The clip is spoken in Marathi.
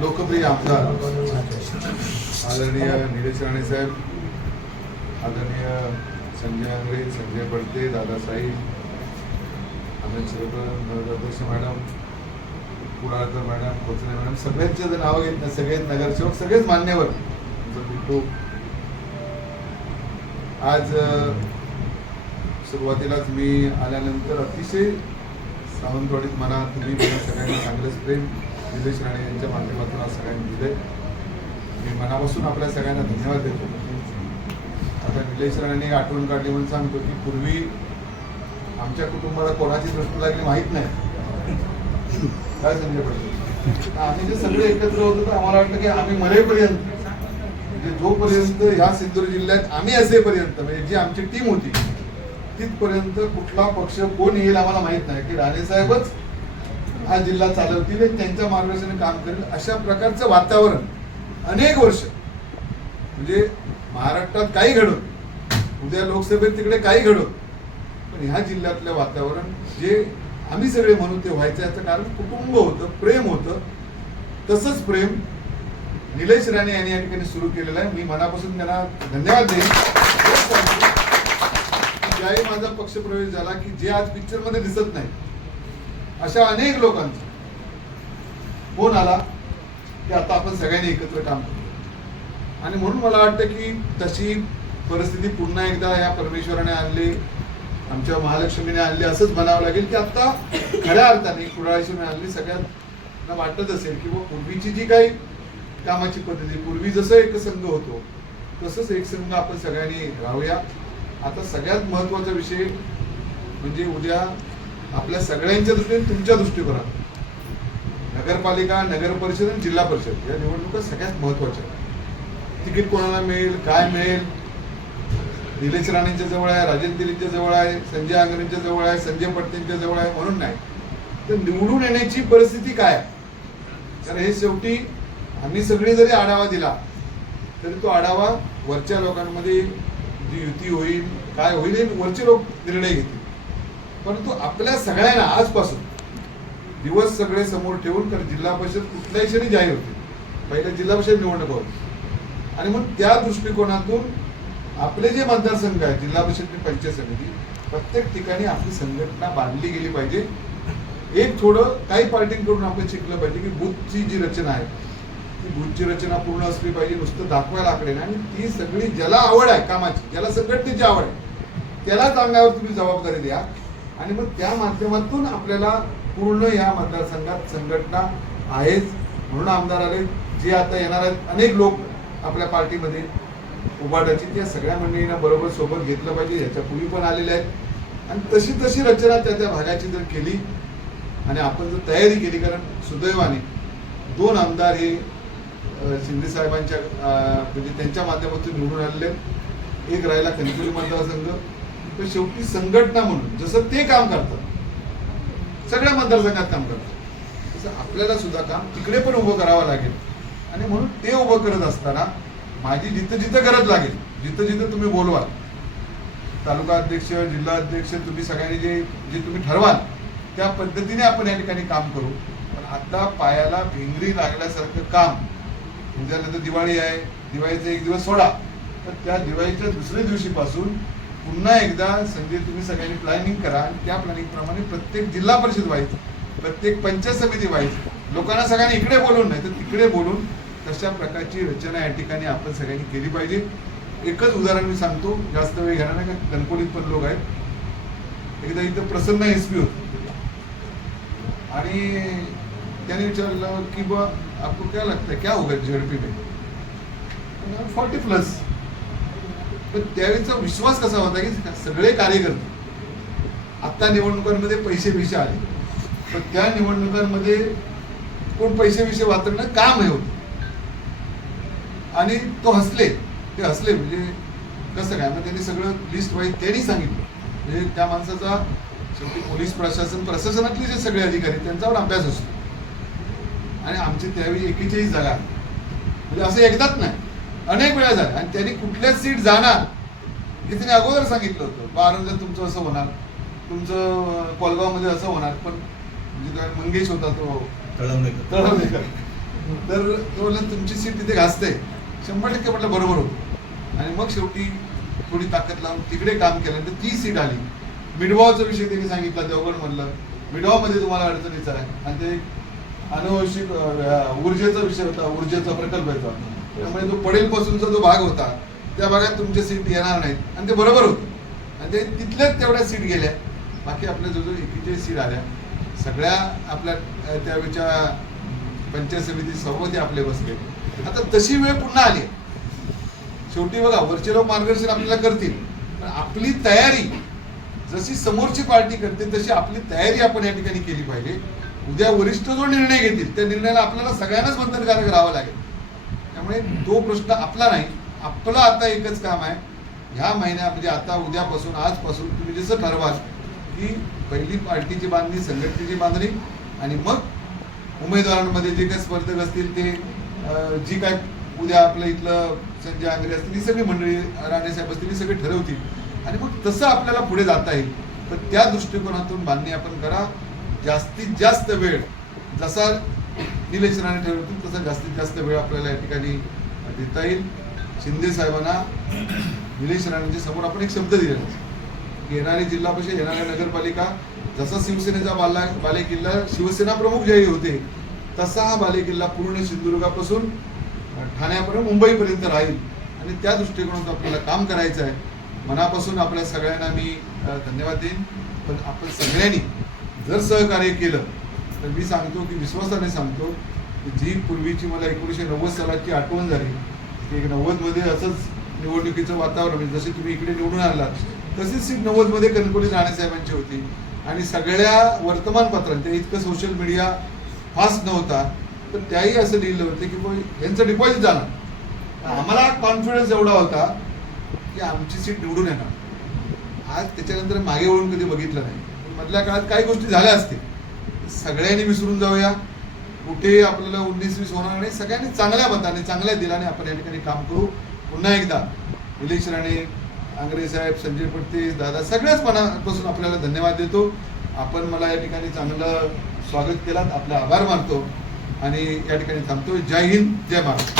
लोकप्रिय आमदार आदरणीय निलेश राणे साहेब आदरणीय Sanjay Angre Sanjay Padte Dadasaheb Anand Shirkar madam Kudalkar madam Kochare madam सगळ्यांचे जर नावं घेत नाही सगळेच नगरसेवक सगळेच मान्यवर बिट्टू आज सुरुवातीलाच मी आल्यानंतर अतिशय सावंतवाडीत मला तुम्ही मला सगळ्यांना चांगलंच प्रेम निलेश राणे यांच्या माध्यमातून आज सगळ्यांनी दिले मी मनापासून आपल्या सगळ्यांना धन्यवाद देतो. आता निलेश राणेंनी आठवण काढली म्हणून सांगतो की पूर्वी आमच्या कुटुंबाला कोणाची दृष्टी लागली माहीत नाही. काय संजय पडते आम्ही जे सगळे एकत्र होतो तर आम्हाला वाटलं की आम्ही मरेपर्यंत म्हणजे जोपर्यंत ह्या सिंधुदुर्ग जिल्ह्यात आम्ही असेपर्यंत म्हणजे जी आमची टीम होती तिथपर्यंत कुठला पक्ष कोण येईल आम्हाला माहीत नाही. की राणे साहेबच हा जिल्हा चालवतील त्यांच्या मार्गदर्शनाने काम करेल अशा प्रकारचं वातावरण अनेक वर्ष. म्हणजे महाराष्ट्रात काही घडत उद्या लोकसभेत तिकडे काही घडत पण ह्या जिल्ह्यातलं वातावरण जे आम्ही सगळे म्हणू ते व्हायचं याचं कारण कुटुंब होतं प्रेम होतं. तसंच प्रेम निलेश राणे यांनी या ठिकाणी सुरू केलेलं आहे. मी मनापासून त्यांना धन्यवाद देईन. ज्यावेळी माझा पक्षप्रवेश झाला की जे आज पिक्चरमध्ये दिसत नाही अशा अनेक लोकांचा. फोन आला की आता आपण सगळ्यांनी एकत्र काम करू. आणि म्हणून मला वाटतं की तशी परिस्थिती पुन्हा एकदा या परमेश्वराने आणली आमच्या महालक्ष्मीने आणली असंच म्हणावं लागेल की आता खऱ्या अर्थाने कुडाळेश्वरने आणली. सगळ्यांना वाटत असेल की बुवा पूर्वीची जी काही कामाची पद्धती पूर्वी जसं एक संघ होतो तसंच एक संघ आपण सगळ्यांनी राहूया. आता सगळ्यात महत्त्वाचा विषय म्हणजे उद्या आपल्या सगळ्यांच्या दृष्टीने तुमच्या दृष्टिकोनात नगरपालिका नगर परिषद आणि जिल्हा परिषद या निवडणुका सगळ्यात महत्त्वाच्या तिकीट कोणाला मिळेल काय मिळेल? निलेश राणेंच्या जवळ आहे राजेंद्र दिलीपच्या जवळ आहे संजय आंगरेंच्या जवळ आहे संजय पटतेंच्या जवळ आहे म्हणून नाही. तर निवडून येण्याची परिस्थिती काय? तर हे शेवटी आम्ही सगळे जरी आढावा दिला तरी तो आढावा वरच्या लोकांमध्ये जी युती होईल काय होईल हे वरचे लोक निर्णय घेतील. परंतु आपल्या सगळ्यांना आजपासून दिवस सगळे समोर ठेवून कारण जिल्हा परिषद कुठल्याही क्षणी जाहीर होते. पहिल्या जिल्हा परिषद निवडणूक होती. आणि मग त्या दृष्टिकोनातून आपले जे मतदारसंघ आहेत जिल्हा परिषद आणि पंचायत समिती प्रत्येक ठिकाणी आपली संघटना बांधली गेली पाहिजे. एक थोडं काही पार्टींकडून आपण शिकलं पाहिजे की बुथची जी रचना आहे ती बुथची रचना पूर्ण असली पाहिजे नुसतं दाखवायला आकडे नाही. आणि ती सगळी ज्याला आवड आहे कामाची ज्याला संघटनेची आवड आहे त्यालाच अंगावर तुम्ही जबाबदारी द्या. आणि मग त्या माध्यमातून आपल्याला पूर्ण या मतदारसंघात संघटना आहेच. म्हणून आमदार आले. जे आता येणार आहेत अनेक लोक आपल्या पार्टीमध्ये उभाटाची त्या सगळ्या मंडळींना बरोबर सोबत घेतलं पाहिजे. याच्यापूर्वी पण आलेले आहेत. आणि तशी तशी रचना त्या त्या भागाची जर केली आणि आपण जर तयारी केली कारण सुदैवाने दोन आमदार हे शिंदे साहेबांच्या म्हणजे त्यांच्या माध्यमातून निवडून आलेले आहेत. एक राहिला कणकुली मतदारसंघ. तर शेवटी संघटना म्हणून जसं ते काम करतात. सगळ्या मतदारसंघात काम करतात. तसं आपल्याला सुद्धा काम तिकडे पण उभं करावं लागेल. आणि म्हणून ते उभं करत असताना माझी जिथं जिथं गरज लागेल जिथं जिथं तुम्ही बोलवाल तालुका अध्यक्ष जिल्हा अध्यक्ष तुम्ही सगळ्यांनी जे जे तुम्ही ठरवाल त्या पद्धतीने आपण या ठिकाणी काम करू. पण आता पायाला भिंगरी लागल्यासारखं काम म्हणजे उद्याला तर दिवाळी आहे दिवाळीचा एक दिवस सोडा तर त्या दिवाळीच्या दुसऱ्या दिवशीपासून पुन्हा एकदा संजय तुम्ही सगळ्यांनी प्लॅनिंग करा आणि त्या प्लॅनिंगप्रमाणे प्रत्येक जिल्हा परिषद व्हायची प्रत्येक पंचायत समिती व्हायची लोकांना सगळ्यांनी इकडे बोलून नाही तर तिकडे बोलून तशा प्रकारची रचना या ठिकाणी आपण सगळ्यांनी केली पाहिजे. एकच उदाहरण मी सांगतो जास्त वेळ घेणार नाही का कणकोलीत पण लोक आहेत. एकदा इथं प्रसन्न एस पी होत. आणि त्याने विचारलं की बा आपको क्या लगता है क्या होगा झेडपी में? फॉर्टी प्लस पण त्यावेळेचा विश्वास कसा होता की सगळे कार्यकर्ते आत्ता निवडणुकांमध्ये पैसे विषय आले. पण त्या निवडणुकांमध्ये कोण पैसे विषय वाचणं काम हे होतं. आणि तो हसले ते हसले म्हणजे कसं काय मग त्यांनी सगळं लिस्ट वाईज त्यांनी सांगितलं. म्हणजे त्या माणसाचा शेवटी पोलीस प्रशासन प्रशासनातले जे सगळे अधिकारी त्यांच्यावर अभ्यास असतो. आणि आमची त्यावेळी एकेचाळीस जागा म्हणजे असं एकदाच नाही. अनेक वेळा झालं. आणि त्यांनी कुठल्या सीट जाणार हे त्यांनी अगोदर सांगितलं होतं. बारांजर तुमचं असं होणार. तुमचं कोलगावमध्ये असं होणार. पण म्हणजे काय मंगेश होता तो. तळवणेकर तळवणेकर तर तो म्हणला तुमची सीट तिथे घासते. शंभर टक्के म्हटलं बरोबर होतं. आणि मग शेवटी थोडी ताकद लावून तिकडे काम केल्यानंतर ती सीट आली. मिडवावचा विषय त्यांनी सांगितला देवगड म्हणलं. मिडवामध्ये तुम्हाला अडचणीचा आहे. आणि ते अनावश्यक अं, ऊर्जेचा विषय होता ऊर्जेचा प्रकल्प होता त्यामुळे जो पडेल पासूनचा जो भाग होता त्या भागात तुमच्या सीट येणार नाहीत. आणि ते बरोबर होतं. आणि ते तिथल्याच तेवढ्या सीट गेल्या. बाकी आपल्या जो जो एकेचाळीस सीट आल्या. सगळ्या आपल्या त्यावेळच्या पंचायत समिती सर्व ते आपले बसले. आता तशी वेळ पुन्हा आली. शेवटी बघा वरचे लोक मार्गदर्शन आपल्याला करतील. पण आपली तयारी जशी समोरची पार्टी करते तशी आपली तयारी आपण या ठिकाणी केली पाहिजे. उद्या वरिष्ठ जो निर्णय घेतील त्या निर्णयाला आपल्याला सगळ्यांनाच बंधनकारक राहावं लागेल. त्यामुळे तो प्रश्न आपला नाही. आपलं आता एकच काम आहे. ह्या महिन्या म्हणजे आता उद्यापासून आजपासून तुम्ही जसं ठरवाल की पहिली पार्टीची बांधणी संघटनेची बांधणी आणि मग उमेदवारांमध्ये जे काही स्पर्धक असतील ते जी काय उद्या आपलं इथलं संजय आंग्रे असतील ही सगळी मंडळी राणेसाहेब असतील ही सगळे ठरवतील. आणि मग तसं आपल्याला पुढे जाता येईल. तर त्या दृष्टिकोनातून बांधणी आपण करा. जास्तीत जास्त वेळ जसा निलेश राणे ठरवतील तसा जास्तीत जास्त वेळ आपल्याला या ठिकाणी देता येईल. शिंदे साहेबांना निलेश राणेंच्या समोर आपण एक शब्द दिलेला की येणारी जिल्हा परिषद येणाऱ्या नगरपालिका जसा शिवसेनेचा बाला बालेकिल्ला शिवसेना प्रमुख जे होते तसा हा बालेकिल्ला पूर्ण सिंधुदुर्गापासून ठाण्यापर्यंत मुंबईपर्यंत राहील. आणि त्या दृष्टिकोनातून आपल्याला काम करायचं आहे. मनापासून आपल्या सगळ्यांना मी धन्यवाद देईन. पण आपण सगळ्यांनी जर सहकार्य केलं तर मी सांगतो की विश्वासाने सांगतो की जी पूर्वीची मला एकोणीसशे नव्वद सालाची आठवण झाली की एक नव्वदमध्ये असंच निवडणुकीचं वातावरण म्हणजे जसे तुम्ही इकडे निवडून आलात तशीच सीट नव्वदमध्ये कणकोली राणेसाहेबांची होती. आणि सगळ्या वर्तमानपत्रांत ते इतकं सोशल मीडिया फास्ट नव्हता तर त्याही असं लिहिलं होतं की बुवा यांचं डिपॉझिट जाणार आम्हाला कॉन्फिडन्स एवढा होता की आमची सीट निवडून येणार. आज त्याच्यानंतर मागे वळून कधी बघितलं नाही. पण मधल्या काळात काही गोष्टी झाल्या असतील. सगळ्यांनी विसरून जाऊया. कुठे आपल्याला उन्नीस वीस होणार नाही. सगळ्यांनी चांगल्या मताने चांगल्या दिलाने आपण या ठिकाणी काम करू. पुन्हा एकदा निलेश राणे आंग्रे साहेब संजय पटते दादा सगळ्याच मनापासून आपल्याला धन्यवाद देतो. आपण मला या ठिकाणी चांगलं स्वागत केलात. आपला आभार मानतो. आणि या ठिकाणी थांबतो जय हिंद जय महाराष्ट्र